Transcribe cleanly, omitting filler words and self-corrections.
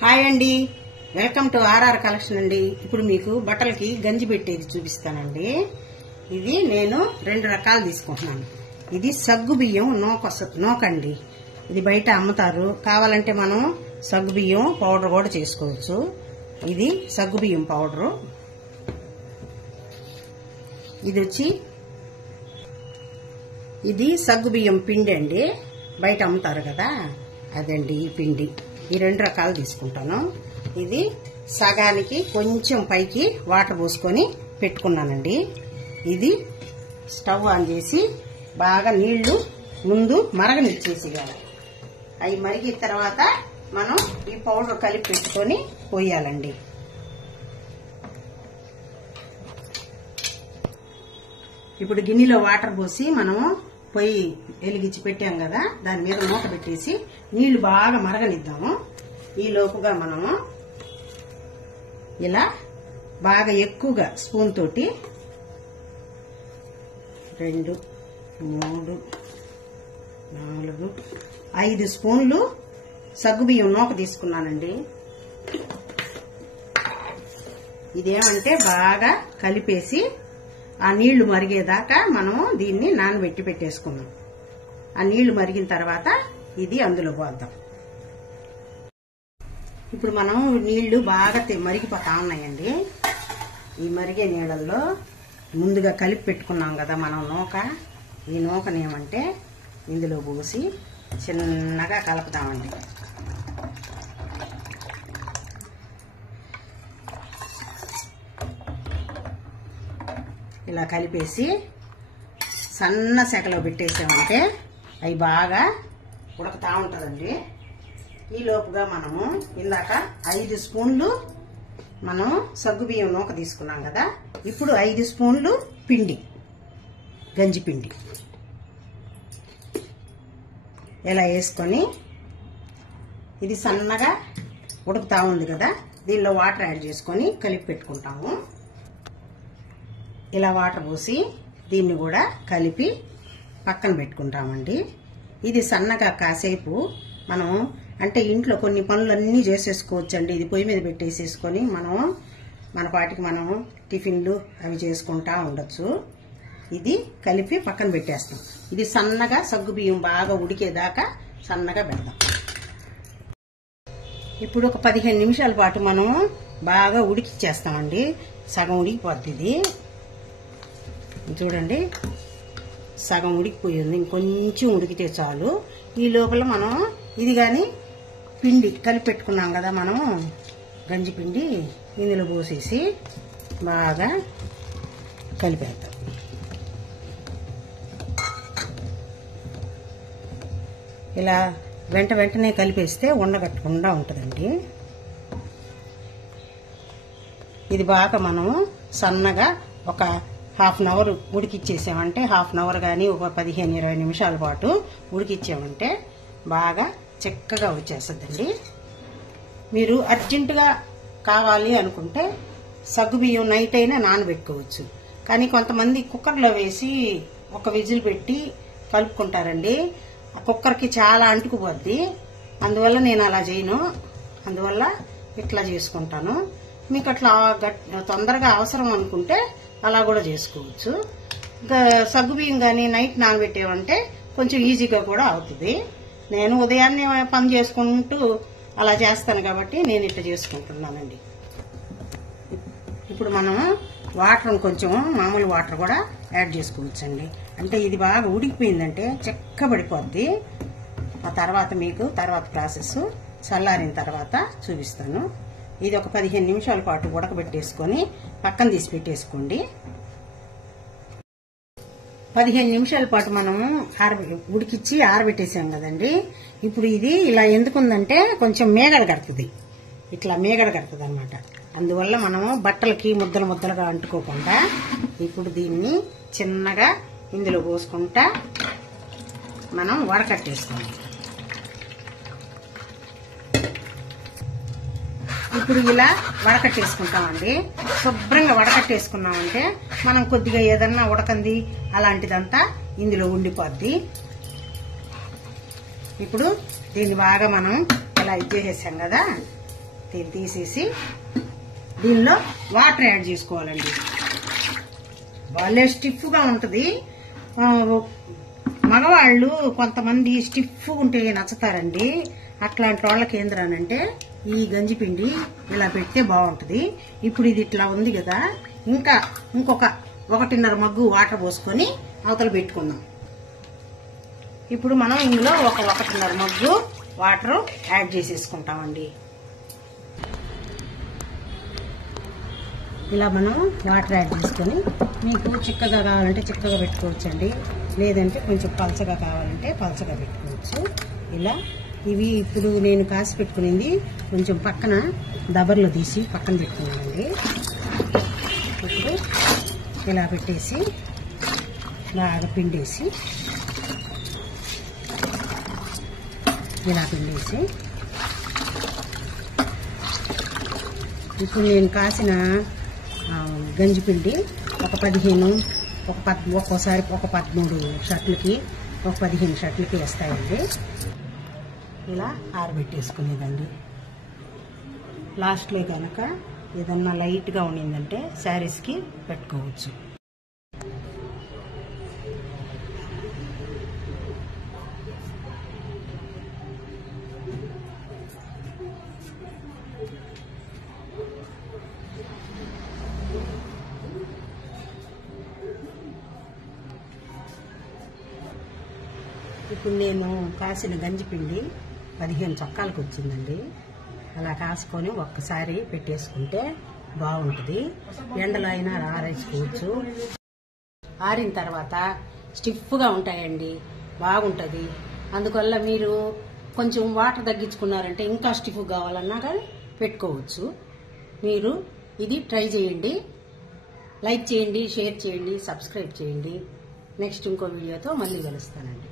Hi అండి, welcome to RR collection అండి. ఇప్పుడు మీకు బట్టలకి గంజి పెట్టేది చూపిస్తానండి. ఇది నేను 2 రకాలు తీసుకుంటున్నాను. ఇది సగ్గు బియ్యం నోకండి. ఇది బయట అమ్ముతారు. కావాలంటే మనం సగ్గు బియ్యం పౌడర్ కూడా చేసుకోవచ్చు. ఇది సగ్గు బియ్యం పౌడరు. ఇది వచ్చి ఇది సగ్గు బియ్యం పిండి అండి. బయట అమ్ముతారు కదా, అదండి ఈ పిండి. ఈ 2 రకాలు తీసుకుంటాను. ఇది సగానికి కొంచెం పైకి వాటర్ పోసుకొని పెట్టుకున్నానండి. ఇది స్టవ్ ఆన్ చేసి బాగా నీళ్లు ముందు మరగనిచ్చేసేయాలి. అవి మరిగిన తర్వాత మనం ఈ పౌడర్ కలిపి పెట్టుకొని పోయాలండి. ఇప్పుడు గిన్నెలో వాటర్ పోసి మనం పొయ్యి వెలిగించి పెట్టాం కదా, దాని మీద మూత పెట్టేసి నీళ్లు బాగా మరగనిద్దాము. ఈ లోపుగా మనము ఇలా బాగా ఎక్కువగా స్పూన్ తోటి 2, 3, 4, 5 స్పూన్లు సగ్గుబియ్యం నూక తీసుకున్నానండి. ఇదేమంటే బాగా కలిపేసి ఆ నీళ్లు మరిగేదాకా మనము దీన్ని నానబెట్టి పెట్టేసుకున్నాం. ఆ నీళ్లు మరిగిన తర్వాత ఇది అందులో పోద్దాం. ఇప్పుడు మనం నీళ్లు బాగా మరిగిపోతా ఉన్నాయండి. ఈ మరిగే నీళ్ళల్లో ముందుగా కలిపి పెట్టుకున్నాం కదా మనం నూక. ఈ నూకనేమంటే ఇందులో పోసి చిన్నగా కలుపుదామండి. ఇలా కలిపేసి సన్న సెకలో పెట్టేసామంటే అవి బాగా ఉడకతా ఉంటుందండి. ఈ లోపుగా మనము ఇందాక 5 స్పూన్లు మనం సగ్గుబియ్యం నూక తీసుకున్నాం కదా, ఇప్పుడు 5 స్పూన్లు పిండి, గంజి పిండి ఇలా వేసుకొని ఇది సన్నగా ఉడుకుతా ఉంది కదా, దీనిలో వాటర్ యాడ్ చేసుకొని కలిపి పెట్టుకుంటాము. ఇలా వాటర్ పోసి దీన్ని కూడా కలిపి పక్కన పెట్టుకుంటామండి. ఇది సన్నగా కాసేపు మనం అంటే ఇంట్లో కొన్ని పనులన్నీ చేసేసుకోవచ్చండి. ఇది పొయ్యి మీద పెట్టేసేసుకొని మనం మన పాటికి మనం టిఫిన్లు అవి చేసుకుంటా ఉండొచ్చు. ఇది కలిపి పక్కన పెట్టేస్తాం. ఇది సన్నగా సగ్గుబియ్యం బాగా ఉడికేదాకా సన్నగా పెడతాం. ఇప్పుడు ఒక 15 నిమిషాల పాటు మనం బాగా ఉడికిచ్చేస్తామండి. సగం ఉడికిపోద్ది ఇది. చూడండి, సగం ఉడికిపోయింది. ఇంకొంచెం ఉడికితే చాలు. ఈ లోపల మనం ఇది కానీ పిండి కలిపి పెట్టుకున్నాం కదా మనం గంజి పిండి, ఇందులో పోసేసి బాగా కలిపేద్దాం. ఇలా వెంటనే కలిపేస్తే ఉండగట్టకుండా ఉంటుందండి. ఇది బాగా మనం సన్నగా ఒక ½ అవర్ ఉడికిచ్చేసామంటే, ½ అవర్ కానీ ఒక 15-20 నిమిషాల పాటు ఉడికిచ్చామంటే బాగా చిక్కగా వచ్చేస్తుందండి. మీరు అర్జెంటుగా కావాలి అనుకుంటే సగ్గుబియ్యం నైట్ అయినా నానబెట్టుకోవచ్చు. కానీ కొంతమంది కుక్కర్లో వేసి ఒక విజిల్ పెట్టి కలుపుకుంటారండి. ఆ కుక్కర్కి చాలా అంటుకుపోద్ది. అందువల్ల నేను అలా చేయను. అందువల్ల ఇట్లా చేసుకుంటాను. మీకు అట్లా తొందరగా అవసరం అనుకుంటే అలా కూడా చేసుకోవచ్చు. సగ్గుబియ్యం కానీ నైట్ నానబెట్టేమంటే కొంచెం ఈజీగా కూడా అవుతుంది. నేను ఉదయాన్నే పని చేసుకుంటూ అలా చేస్తాను కాబట్టి నేను ఇట్లా చేసుకుంటున్నానండి. ఇప్పుడు మనం వాటర్ కొంచెం మామూలు వాటర్ కూడా యాడ్ చేసుకోవచ్చండి. అంటే ఇది బాగా ఉడికిపోయిందంటే చిక్కబడిపోద్ది. ఆ తర్వాత మీకు తర్వాత ప్రాసెస్ చల్లారిన తర్వాత చూపిస్తాను. ఇది ఒక 15 నిమిషాల పాటు ఉడకబెట్టేసుకొని పక్కన తీసి పెట్టేసుకోండి. 15 నిమిషాల పాటు మనము ఉడికిచ్చి ఆరబెట్టేసాం కదండి. ఇప్పుడు ఇది ఇలా ఎందుకుందంటే కొంచెం మేగడ కడుతుంది. ఇట్లా మేగడ కడుతుంది అనమాట. అందువల్ల మనము బట్టలకి ముద్దలుగా అంటుకోకుండా ఇప్పుడు దీన్ని చిన్నగా ఇందులో పోసుకుంటా మనం వడకట్టేసుకోండి. ఇప్పుడు ఇలా వడకట్టేసుకుంటామండి. శుభ్రంగా వడకట్టేసుకున్నామంటే మనం కొద్దిగా ఏదన్నా ఉడకంది అలాంటిదంతా ఇందులో ఉండిపోద్ది. ఇప్పుడు దీన్ని బాగా మనం ఇలా ఇచ్చేసాం కదా, తీసేసి దీనిలో వాటర్ యాడ్ చేసుకోవాలండి. భలే స్టిఫ్గా ఉంటుంది. మగవాళ్ళు కొంతమంది స్టిఫ్ ఉంటే నచ్చుతారండి. అట్లాంటి వాళ్ళకి ఏంద్రానంటే ఈ గంజిపిండి ఇలా పెడితే బాగుంటుంది. ఇప్పుడు ఇది ఇట్లా ఉంది కదా, ఇంకొక 1.5 మగ్గు వాటర్ పోసుకొని అవతల పెట్టుకుందాం. ఇప్పుడు మనం ఇందులో ఒక 1.5 మగ్గు వాటర్ యాడ్ చేసేసుకుంటామండి. ఇలా మనం వాటర్ యాడ్ చేసుకొని, మీకు చిక్కగా కావాలంటే చిక్కగా పెట్టుకోవచ్చండి, లేదంటే కొంచెం పలచగా కావాలంటే పలచగా పెట్టుకోవచ్చు. ఇలా ఇవి ఇప్పుడు నేను కాసి పెట్టుకునేది కొంచెం పక్కన దబర్లో తీసి పక్కన పెట్టుకున్నానండి. ఇప్పుడు ఇలా పెట్టేసి బాగా పిండేసి ఇప్పుడు నేను కాసిన గంజిపిండి ఒక 15, ఒక్కోసారి ఒక 13 షర్ట్లకి, ఒక 15 షర్ట్లకి వేస్తాయండి. ఇలా ఆరబెట్టేసుకునేదండి. లాస్ట్లో కనుక ఏదన్నా లైట్గా ఉండిందంటే శారీస్కి పెట్టుకోవచ్చు. ఇప్పుడు నేను కాసిన గంజిపిండి 15 చొక్కాలకు వచ్చిందండి. అలా కాసుకొని ఒక్కసారి పెట్టేసుకుంటే బాగుంటుంది. ఎండలో అయినా ఆరేసుకోవచ్చు. ఆరిన తర్వాత స్టిఫ్గా ఉంటాయండి, బాగుంటుంది. అందువల్ల మీరు కొంచెం వాటర్ తగ్గించుకున్నారంటే ఇంకా స్టిఫ్ కావాలన్నా కానీ పెట్టుకోవచ్చు. మీరు ఇది ట్రై చేయండి. లైక్ చేయండి, షేర్ చేయండి, సబ్స్క్రైబ్ చేయండి. నెక్స్ట్ ఇంకో వీడియోతో మళ్ళీ కలుస్తానండి.